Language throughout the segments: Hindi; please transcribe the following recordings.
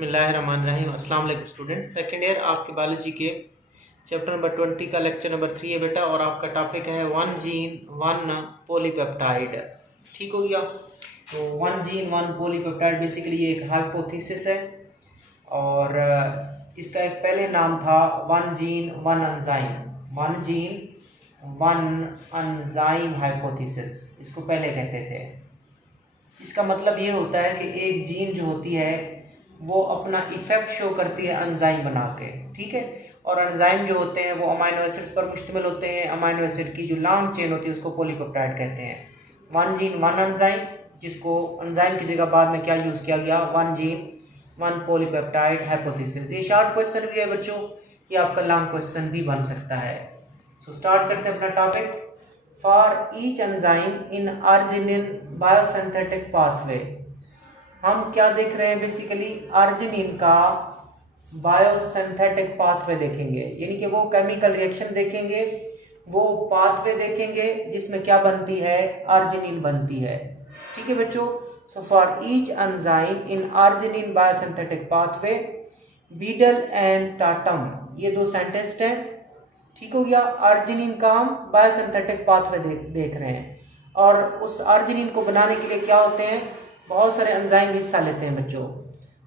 बिस्मिल्लाहिर्रहमानिर्रहीम। अस्सलाम वालेकुम स्टूडेंट्स। सेकेंड ईयर आपके बायोलॉजी के चैप्टर नंबर 20 का लेक्चर नंबर 3 है बेटा, और आपका टॉपिक है वन जीन वन पॉलीपेप्टाइड। ठीक हो गया। तो one gene one polypeptide basically ये एक हाइपोथेसिस है, और इसका एक पहले नाम था one gene one enzyme. One gene one enzyme hypothesis इसको पहले कहते थे। इसका मतलब ये होता है कि एक जीन जो होती है वो अपना इफेक्ट शो करती है एंजाइम बना के, ठीक है। और एंजाइम जो होते हैं वो अमाइनो एसिड्स पर मुश्तमिल होते हैं। अमाइनो एसिड की जो लॉन्ग चेन होती है उसको पॉलीपेप्टाइड कहते हैं। वन जीन वन एंजाइम, जिसको एंजाइम की जगह बाद में क्या यूज किया गया, one gene one polypeptide hypothesis. ये शॉर्ट क्वेश्चन भी है बच्चों, ये आपका लॉन्ग क्वेश्चन भी बन सकता है। सो स्टार्ट करते हैं अपना topic. For each enzyme in arginine biosynthetic pathway, हम क्या देख रहे हैं बेसिकली, आर्जिनिन का बायोसिंथेटिक पाथवे देखेंगे, यानी कि वो केमिकल रिएक्शन देखेंगे, वो पाथवे देखेंगे जिसमें क्या बनती है, आर्जिनिन बनती है। ठीक है बच्चों। So for each enzyme in arginine biosynthetic pathway, beetle and टाटम, ये दो साइंटिस्ट हैं। ठीक हो गया। आर्जिनिन का हम बायोसिंथेटिक पाथवे देख रहे हैं, और उस आर्जिनिन को बनाने के लिए क्या होते हैं, बहुत सारे एंजाइम हिस्सा लेते हैं बच्चों।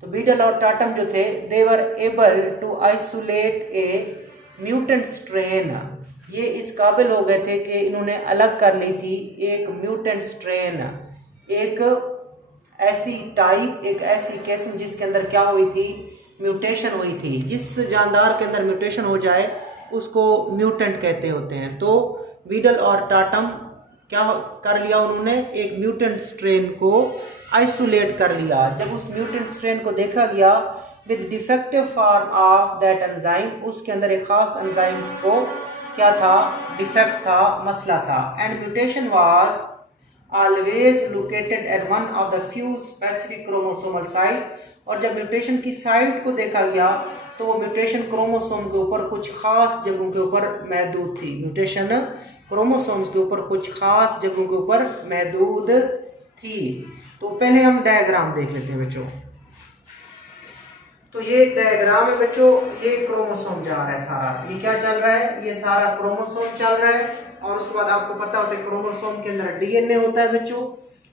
तो बीडल और टाटम जो थे, they were able to isolate a mutant strain, ये इस काबिल हो गए थे कि इन्होंने अलग कर ली थी एक म्यूटेंट स्ट्रेन, एक ऐसी टाइप, एक ऐसी किस्म जिसके अंदर क्या हुई थी, म्यूटेशन हुई थी। जिस जानदार के अंदर म्यूटेशन हो जाए उसको म्यूटेंट कहते होते हैं। तो बीडल और टाटम क्या कर लिया, उन्होंने एक म्यूटेंट स्ट्रेन को आइसोलेट कर लिया। जब उस म्यूटेंट स्ट्रेन को देखा गया with defective form of that enzyme, उसके अंदर एक खास एंजाइम को क्या था, डिफेक्ट था, मसला था। And mutation was always located at one of the few specific chromosomal site, और जब म्यूटेशन की साइट को देखा गया तो वो म्यूटेशन क्रोमोसोम के ऊपर कुछ खास जगहों के ऊपर महदूद थी। म्यूटेशन क्रोमोसोम्स के ऊपर कुछ खास जगहों के ऊपर महदूद थी। तो पहले हम डायग्राम देख लेते हैं बच्चों। तो ये डायग्राम है बच्चों, ये क्रोमोसोम जा रहा है सारा, ये क्या चल रहा है, ये सारा क्रोमोसोम चल रहा है। और उसके बाद आपको पता होता है क्रोमोसोम के अंदर डीएनए होता है बच्चों,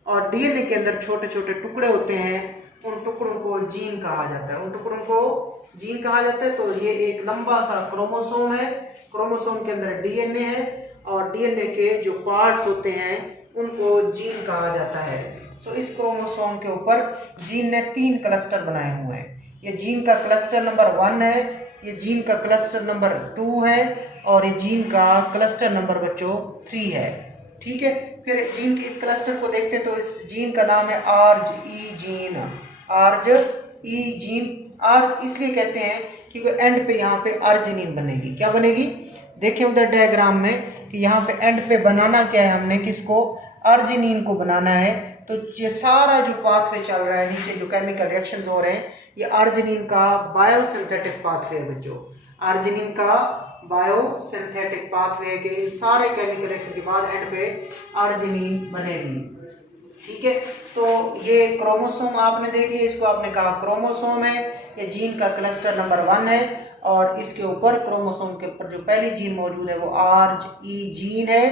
और डीएनए के अंदर छोटे छोटे टुकड़े होते हैं, उन टुकड़ों को जीन कहा जाता है, उन टुकड़ों को जीन कहा जाता है। तो ये एक लंबा सा क्रोमोसोम है, क्रोमोसोम के अंदर डीएनए है, और डीएनए के जो पार्ट्स होते हैं उनको जीन कहा जाता है। सो इस क्रोमोसोम के ऊपर जीन ने 3 क्लस्टर बनाए हुए हैं। ये जीन का क्लस्टर नंबर 1 है, ये जीन का क्लस्टर नंबर 2 है, और ये जीन का क्लस्टर नंबर बच्चों 3 है। ठीक है। फिर जीन के इस क्लस्टर को देखते हैं, तो इस जीन का नाम है आर्ज ई जीन। आर्ज ई जीन, आर्ज इसलिए कहते हैं क्योंकि एंड पे यहाँ पे अर्जिनिन बनेगी। क्या बनेगी, देखिए उधर डायग्राम में कि यहाँ पे एंड पे बनाना क्या है, हमने किसको, अर्जिनिन को बनाना है। तो ये सारा जो पाथवे चल रहा है, नीचे जो केमिकल रिएक्शंस हो रहे हैं, ये अर्जिनिन का बायोसिंथेटिक पाथवे है बच्चों। अर्जिनिन का बायोसिंथेटिक पाथवे है कि इन सारे केमिकल रिएक्शन के बाद एंड पे अर्जिनिन बनेगी। ठीक है। तो ये क्रोमोसोम आपने देख लिया, इसको आपने कहा क्रोमोसोम है, ये जीन का क्लस्टर नंबर 1 है, और इसके ऊपर क्रोमोसोम के ऊपर जो पहली जीन मौजूद है वो आर्ज ई जीन है।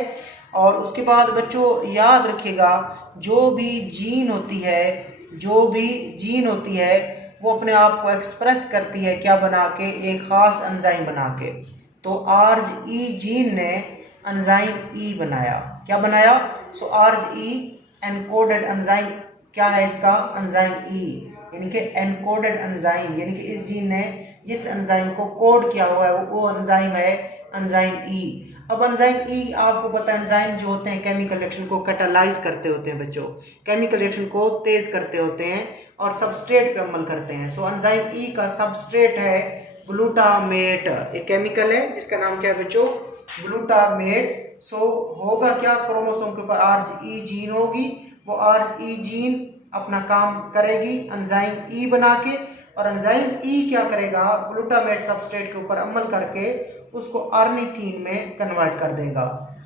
और उसके बाद बच्चों याद रखिएगा, जो भी जीन होती है, जो भी जीन होती है वो अपने आप को एक्सप्रेस करती है क्या बना के, एक खास एंजाइम बना के। तो आर्ज ई जीन ने एंजाइम ई बनाया। क्या बनाया, सो आर्ज ई एनकोडेड एंजाइम, क्या है इसका, एंजाइम ई, यानी कि एनकोडेड एंजाइम, यानी कि इस जीन ने जिस एंजाइम को कोड किया हुआ है वो एंजाइम है एंजाइम ई। अब एंजाइम ई आपको पता है, एंजाइम जो होते हैं केमिकल रिएक्शन को कैटालाइज करते होते हैं बच्चों, केमिकल रिएक्शन को तेज करते होते हैं और सबस्ट्रेट पे अमल करते हैं। सो एंजाइम ई का सबस्ट्रेट है ग्लूटामेट, एक केमिकल है जिसका नाम क्या है बच्चों, ग्लूटामेट। सो होगा क्या, क्रोमोसोम के ऊपर आर्ज ई जीन होगी, वो आर्ज ई जीन अपना काम करेगी एंजाइम ई बना के, और एंजाइम ई क्या करेगा, ग्लूटामेट सबस्ट्रेट के ऊपर अमल करके उसको आर्निथीन में कन्वर्ट कर देगा।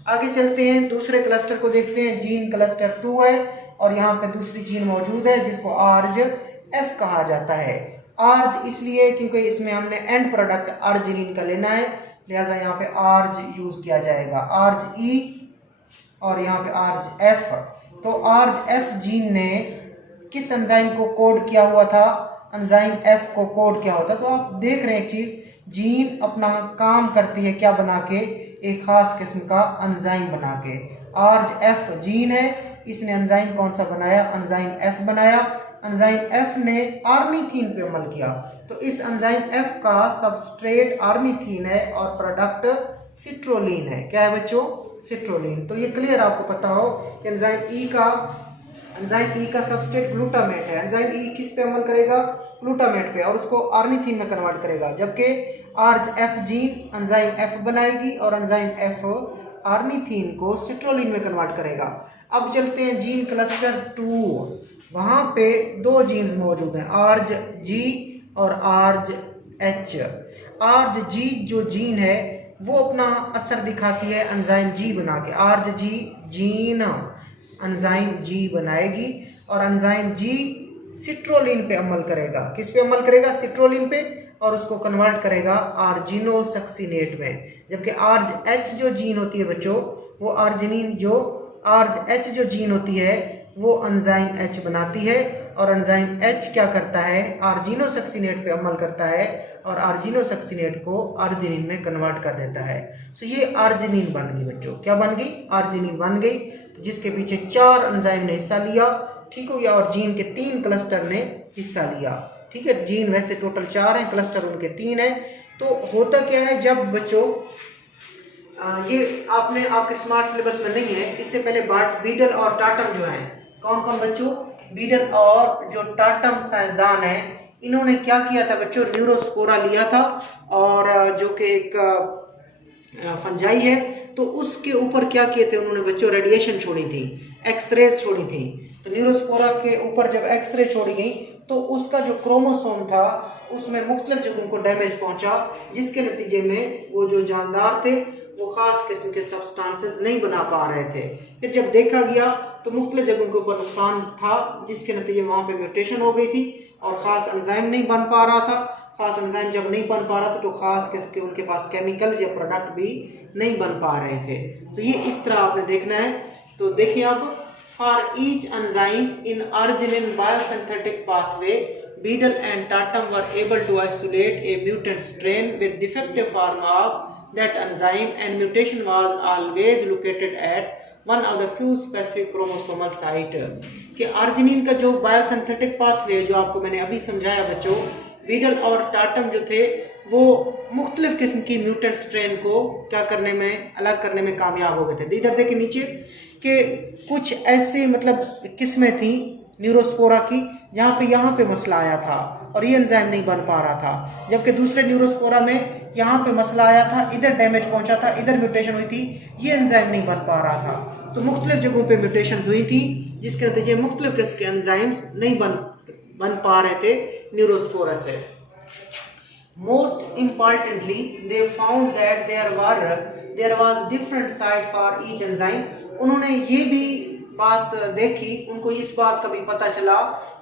आगे चलते हैं, दूसरे क्लस्टर को देखते हैं, जीन क्लस्टर 2 है, और यहाँ पे दूसरी जीन मौजूद है जिसको आर्ज एफ कहा जाता है। आर्ज इसलिए क्योंकि इसमें हमने एंड प्रोडक्ट अर्जिनिन का लेना है, लिहाजा यहाँ पे आर्ज यूज किया जाएगा, आर्ज ई और यहाँ पे आर्ज एफ। तो आर्ज एफ जीन ने किस एंजाइम को कोड किया हुआ था, एंजाइम एफ को कोड किया होता। तो आप देख रहे हैं एक चीज, जीन अपना काम करती है क्या बना के, एक खास किस्म का एंजाइम बना के। आर्ज एफ जीन है, इसने एंजाइम कौन सा बनाया, एंजाइम एफ बनाया। एंजाइम एफ ने आर्निथीन पे अमल किया, तो इस एंजाइम एफ का सबस्ट्रेट आर्निथीन है और प्रोडक्ट सिट्रोलिन है। क्या है बच्चों, सिट्रोलिन। तो ये क्लियर आपको पता हो कि एंजाइम ई का सबस्ट्रेट ग्लूटामेट है। एंजाइम ई किस पे अमल करेगा, ग्लूटामेट पे, और उसको आर्निथीन में कन्वर्ट करेगा। जबकि आर्ज एफ जीन एंजाइम एफ बनाएगी और एंजाइम एफ आर्निथीन को सिट्रोलिन में कन्वर्ट करेगा। अब चलते हैं जीन क्लस्टर 2, वहां पे दो जीन्स मौजूद हैं, आर्ज जी और आर्ज एच। आर्ज जी जो जीन है वो अपना असर दिखाती है एंजाइम जी बना के। आर्ज जी जीन एंजाइम जी बनाएगी और एंजाइम जी सिट्रोलिन पे अमल करेगा। किस पे अमल करेगा, सिट्रोलिन पे, और उसको कन्वर्ट करेगा आर्जिनोसक्सिनेट में। जबकि आर्ज एच जो जीन होती है बच्चों, वो आर्ज एच जो जीन होती है वो एंजाइम एच बनाती है और एंजाइम एच क्या करता है, आर्जिनोसक्सिनेट पे अमल करता है और आर्जिनोसक्सिनेट को अर्जिनिन में कन्वर्ट कर देता है। सो ये अर्जिनिन बन गई बच्चों, क्या बन गई, अर्जिनिन बन गई। तो जिसके पीछे 4 एंजाइम ने हिस्सा लिया, ठीक हो गया, और जीन के 3 क्लस्टर ने हिस्सा लिया। ठीक है, जीन वैसे टोटल 4 हैं, क्लस्टर उनके 3 हैं। तो होता क्या है जब बच्चों, ये आपके स्मार्ट सिलेबस में नहीं है, इससे पहले बीडल और टाटम जो है, कौन कौन बच्चों, बीडल और जो टाटम साइंसदान है, इन्होंने क्या किया था बच्चों, न्यूरोस्पोरा लिया था और जो कि एक फंजाई है, तो उसके ऊपर क्या किए थे उन्होंने बच्चों, रेडिएशन छोड़ी थी, एक्सरेज छोड़ी थी। तो न्यूरोस्पोरा के ऊपर जब एक्सरे छोड़ी गई तो उसका जो क्रोमोसोम था उसमें मुख्तलिफ जगहों को डैमेज पहुंचा, जिसके नतीजे में वो जो जानदार थे वो खास किस्म के सब्सटेंसेस नहीं बना पा रहे थे। फिर जब देखा गया तो मुख्तलिफ जगहों के ऊपर नुकसान था, जिसके नतीजे में वहाँ पे म्यूटेशन हो गई थी और ख़ास एंजाइम नहीं बन पा रहा था। ख़ास एंजाइम जब नहीं बन पा रहा था तो ख़ास किस्म के उनके पास केमिकल्स या प्रोडक्ट भी नहीं बन पा रहे थे। तो ये इस तरह आपने देखना है। तो देखिए अब, for each enzyme in arginine biosynthetic pathway, Beadle and Tatum were able to isolate a mutant strain with defective form of that enzyme, and mutation was always located at one of the few specific chromosomal site। कि अर्जिनिन का जो बायोसिंथेटिक पाथवे जो आपको मैंने अभी समझाया बच्चों, बीडल और टाटम जो थे वो मुख्तलिफ किस्म की म्यूटेंट स्ट्रेन को क्या करने में, अलग करने में कामयाब हो गए थे। इधर देखें नीचे कि कुछ ऐसे मतलब किस्में थी न्यूरोस्पोरा की जहाँ पे यहाँ पे मसला आया था और ये एंजाइम नहीं बन पा रहा था, जबकि दूसरे न्यूरोस्पोरा में यहाँ पे मसला आया था, इधर डैमेज पहुंचा था, इधर म्यूटेशन हुई थी, ये एंजाइम नहीं बन पा रहा था। तो मुख्तलिफ जगहों पे म्यूटेशन हुई थी, जिसके नतीजे मुख्तलिफ किस्म के एंजाइम्स नहीं बन पा रहे थे न्यूरोस्पोरा से। Most importantly, they found that there was different site for each enzyme। उन्होंने ये भी बात देखी, उनको इस बात का भी पता चला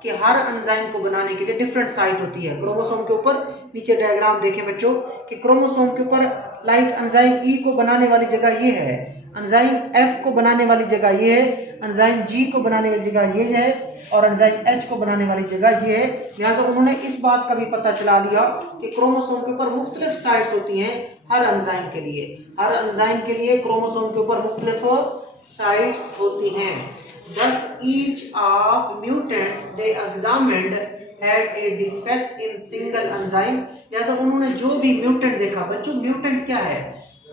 कि हर एंजाइम को बनाने के लिए डिफरेंट साइट होती है क्रोमोसोम के ऊपर। नीचे डायग्राम देखें बच्चों कि क्रोमोसोम के ऊपर लाइक एंजाइम ई को बनाने वाली जगह ये है, एंजाइम एफ को बनाने वाली जगह ये है, एंजाइम जी को बनाने वाली जगह ये है और एंजाइम एच को बनाने वाली जगह ये है। लिहाजा उन्होंने इस बात का भी पता चला लिया कि क्रोमोसोम के ऊपर मुख्तलिफ साइट्स होती हैं हर एंजाइम के लिए। हर एंजाइम के लिए क्रोमोसोम के ऊपर मुख्तलिफ साइट्स होती हैं। Thus each of mutant they examined had a defect in single enzyme। लिहाजा उन्होंने जो भी म्यूटेंट देखा, बच्चों म्यूटेंट क्या है,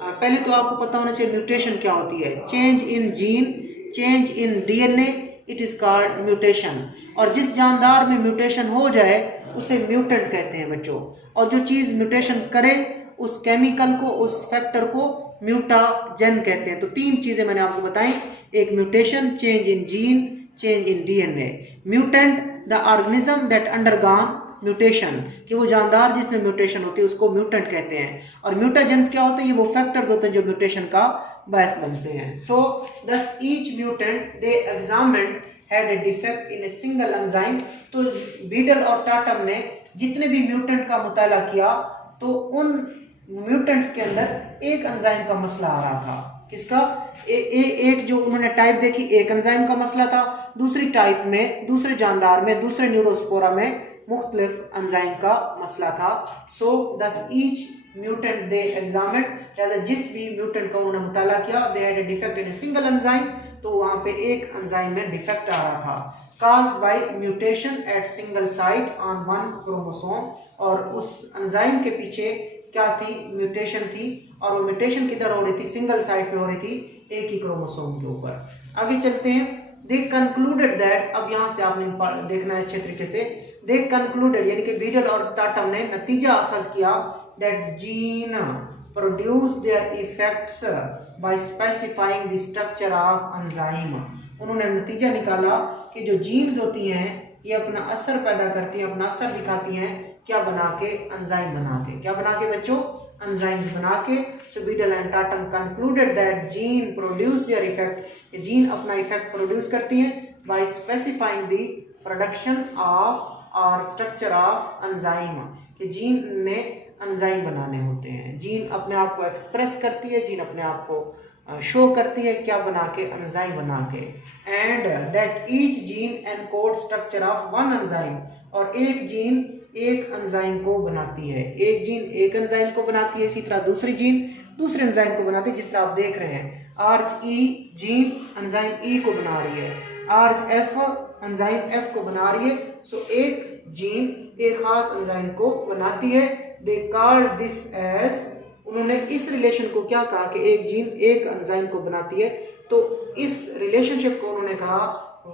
पहले तो आपको पता होना चाहिए म्यूटेशन क्या होती है। Change in gene, change in DNA, it is called mutation. और जिस जानदार में म्यूटेशन हो जाए उसे म्यूटेंट कहते हैं बच्चों। और जो चीज़ म्यूटेशन करे उस केमिकल को, उस फैक्टर को म्यूटाजेन कहते हैं। तो 3 चीज़ें मैंने आपको बताई, एक mutation, change in gene, change in DNA. Mutant the organism that undergone mutation, कि वो जानदार जिसमें म्यूटेशन होती है उसको म्यूटेंट कहते हैं। और म्यूटाजेंस क्या होते हैं, ये वो फैक्टर्स होते हैं जो म्यूटेशन का बायस बनते हैं। सो दस each mutant they examined had a defect in a single enzyme. तो बीडल और टाटम ने जितने भी म्यूटेंट का मुताला किया तो उन म्यूटेंट्स के अंदर एक एंजाइम का मसला आ रहा था। किसका? एक जो उन्होंने टाइप देखी, एक एंजाइम का मसला था। दूसरी टाइप में, दूसरे जानदार में, दूसरे न्यूरोस्पोरा में मुख्तलिफ एंजाइम का मसला था। सो दस ईच म्यूटेंट दे एग्जामिन्ड, जैसे जिस भी म्यूटेंट का उन्होंने मुताला किया, they had a defect in a single enzyme, तो वहां पे एक एंजाइम में डिफेक्ट आ रहा था, caused by mutation at single site on one chromosome। और उस एंजाइम के पीछे क्या थी? म्यूटेशन थी, और वो म्यूटेशन किधर हो रही थी? सिंगल साइट पे हो रही थी, एक ही क्रोमोसोम के ऊपर। आगे चलते हैं। दे कंक्लूडेड दैट, अब यहां से आपने देखना है अच्छे तरीके से। दे कंक्लूडेड यानी कि बीडल और टाटम ने नतीजा अखज किया, that gene produce their effects by specifying the structure of enzyme. उन्होंने नतीजा निकाला कि जो जीन्स होती हैं ये अपना असर पैदा करती हैं, अपना असर दिखाती हैं, क्या बना के? एंजाइम बना के। क्या बना के बच्चों? एंजाइम्स बना के। So Beadle and Tatum concluded that gene produce their effect, gene अपना इफेक्ट प्रोड्यूस करती हैं by specifying the production of or structure of enzyme, कि जीन ने एंजाइम बनाने होते हैं। जीन अपने आप को एक्सप्रेस करती है, जीन अपने आप को शो करती है, क्या बना के? एंजाइम बना के। And that each gene encode structure of one enzyme, और एक जीन एक एंजाइम को बनाती है। एक जीन एक एंजाइम को बनाती है, इसी तरह दूसरी जीन दूसरे एंजाइम को बनाती है। जिस तरह आप देख रहे हैं, आर्च ई जीन एंजाइम ई को बना रही है, आर्च एफ एंजाइम एफ को बना रही है। सो एक जीन एक खास एंजाइम को बनाती है। दे कॉल्ड दिस एज, उन्होंने इस रिलेशन को क्या कहा कि एक जीन एक एंजाइम को बनाती है, तो इस रिलेशनशिप को उन्होंने कहा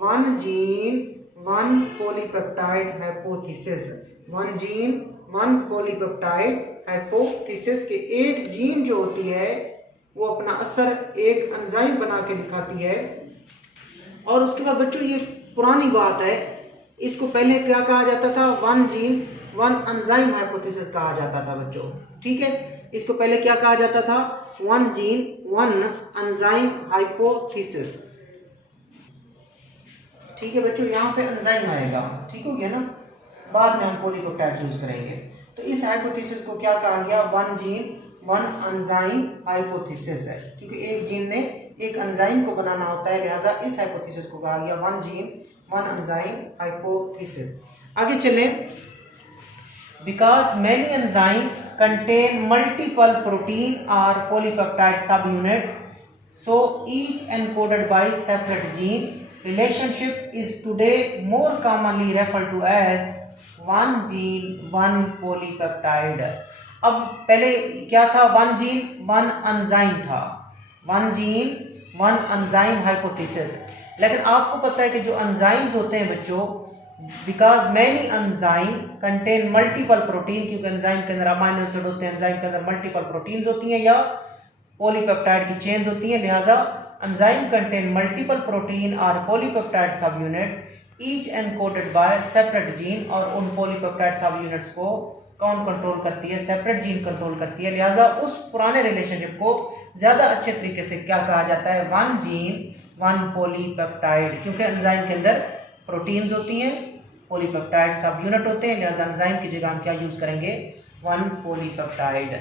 one gene one polypeptide hypothesis. One gene one polypeptide hypothesis, के एक जीन जो होती है वो अपना असर एक एंजाइम बना के दिखाती है। और उसके बाद बच्चों ये पुरानी बात है, इसको पहले क्या कहा जाता था? One gene one enzyme hypothesis कहा जाता था बच्चों, ठीक है। इसको पहले क्या कहा जाता था? One gene one enzyme hypothesis, ठीक है बच्चों। यहाँ पे एंजाइम आएगा, ठीक हो गया ना, बाद में हम पॉलीपेप्टाइड यूज करेंगे। तो इस हाइपोथेसिस को क्या कहा गया? One gene one enzyme hypothesis है, क्योंकि एक जीन ने एक एंजाइम को बनाना होता है, लिहाजा इस हाइपोथेसिस को कहा गया one gene one enzyme hypothesis. आगे चले। Because many enzyme contain multiple protein or polypeptide subunit, so each encoded by separate gene, relationship is today more commonly referred to as one gene one polypeptide। अब पहले क्या था? वन जीन वन एंजाइम था, one gene one enzyme hypothesis. लेकिन आपको पता है कि जो एंजाइम्स होते हैं बच्चों, because many enzyme contain multiple protein, क्योंकि एंजाइम के अंदर अमीनो एसिड होते हैं, एंजाइम के अंदर मल्टीपल प्रोटीन्स होती हैं या पॉलीपेप्टाइड की चेन्स होती हैं, लिहाजा एंजाइम कंटेन मल्टीपल प्रोटीन और पॉलीपेप्टाइड सब unit, each encoded bye separate gene. और उन पॉलीपेप्टाइड सब यूनिट्स को कौन कंट्रोल करती है? सेपरेट जीन कंट्रोल करती है। लिहाजा उस पुराने रिलेशनशिप को ज्यादा अच्छे तरीके से क्या कहा जाता है? वन जीन वन पॉलीपेप्टाइड, क्योंकि एंजाइम के अंदर प्रोटीन्स होती हैं, पॉलीपेप्टाइड सब यूनिट होते हैं, लिहाजा एंजाइम की जगह हम क्या यूज करेंगे? One polypeptide.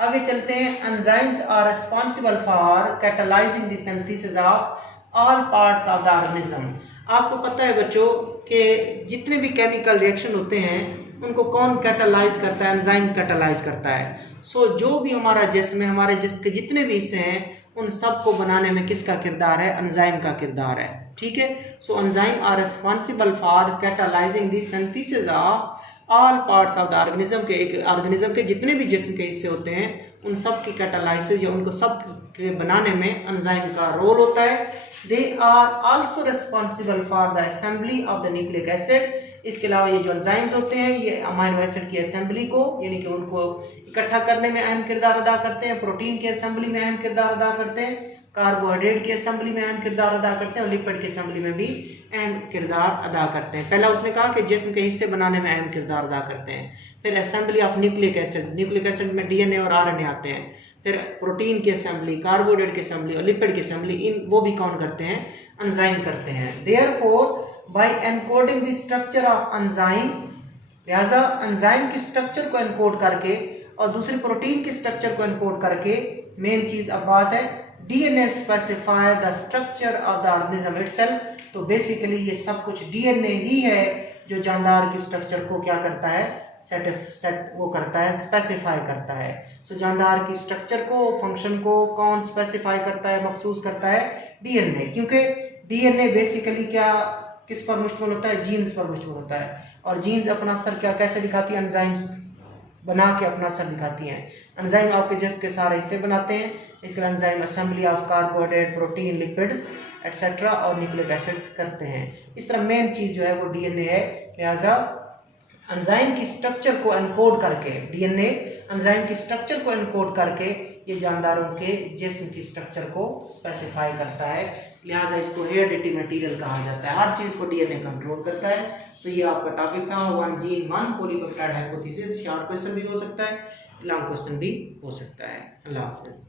आगे चलते हैं। Enzymes are responsible for catalysing the synthesis of all parts of the organism. आपको पता है बच्चों कि जितने भी केमिकल रिएक्शन होते हैं उनको कौन कैटालाइज करता है? एंजाइम कैटालाइज करता है। सो जो भी हमारा जिस्म है, हमारे जिस्म के जितने भी हिस्से हैं, उन सब को बनाने में किसका किरदार है? एंजाइम का किरदार है, ठीक है। So enzyme are responsible for catalysing the synthesis of all parts of the organism, के एक ऑर्गेनिज्म के जितने भी जिस्म के हिस्से होते हैं उन सब की कैटालाइसिस या उनको सब के बनाने में एंजाइम का रोल होता है। They are also responsible for the assembly of the nucleic acid. इसके अलावा ये जो एंजाइम्स होते हैं ये अमीनो एसिड की असेंबली को, यानी कि उनको इकट्ठा करने में अहम किरदार अदा करते हैं, प्रोटीन की असेंबली में अहम किरदार अदा करते हैं, कार्बोहाइड्रेट की असेंबली में अहम किरदार अदा करते हैं और लिपिड की असेंबली में भी अहम किरदार अदा करते हैं। पहला उसने कहा कि जिस्म के हिस्से बनाने में अहम किरदार अदा करते हैं, फिर assembly of nucleic acid, nucleic acid में डीएनए और आरएनए आते हैं, फिर प्रोटीन की असेंबली, कार्बोहाइड्रेट की असेंबली और लिपिड की असेंबली, इन वो भी कौन करते हैं? एंजाइम करते हैं। Therefore by encoding the structure of enzyme लिहाजा एंजाइम की स्ट्रक्चर को एनकोड करके और दूसरी प्रोटीन की स्ट्रक्चर को एनकोड करके मेन चीज अब बात है DNA specify the structure of the organism itself. तो बेसिकली ये सब कुछ डीएनए ही है जो जानदार की स्ट्रक्चर को क्या करता है, वो करता है, स्पेसिफाई करता है। सो जानदार की स्ट्रक्चर को, फंक्शन को कौन स्पेसिफाई करता है, मखसूस करता है, डीएनए। क्योंकि डीएनए बेसिकली क्या, किस पर मुश्तमिल होता है, जीन्स पर मुश्तमिल होता है। और जीन्स अपना असर क्या कैसे दिखाती है, एंजाइम्स बना के अपना असर दिखाती हैं। एंजाइम आपके जिस्म के सारे हिस्से बनाते हैं, इसके लिए enzyme assembly of carbohydrate, protein, lipids etcetera और न्यूक्लिक एसिड्स करते हैं। इस तरह मेन चीज जो है वो डीएनए है। लिहाजा एंजाइम की स्ट्रक्चर को एनकोड करके, डीएनए एंजाइम की स्ट्रक्चर को एनकोड करके ये जानदारों के जिस्म की स्ट्रक्चर को स्पेसिफाई करता है। लिहाजा इसको हेरिडिटी मटेरियल कहा जाता है। हर चीज को डीएनए कंट्रोल करता है। सो ये आपका टॉपिक था 1 gene 1 polypeptide hypothesis. Short question भी हो सकता है, लॉन्ग क्वेश्चन भी हो सकता है। अल्लाह हाफिज़।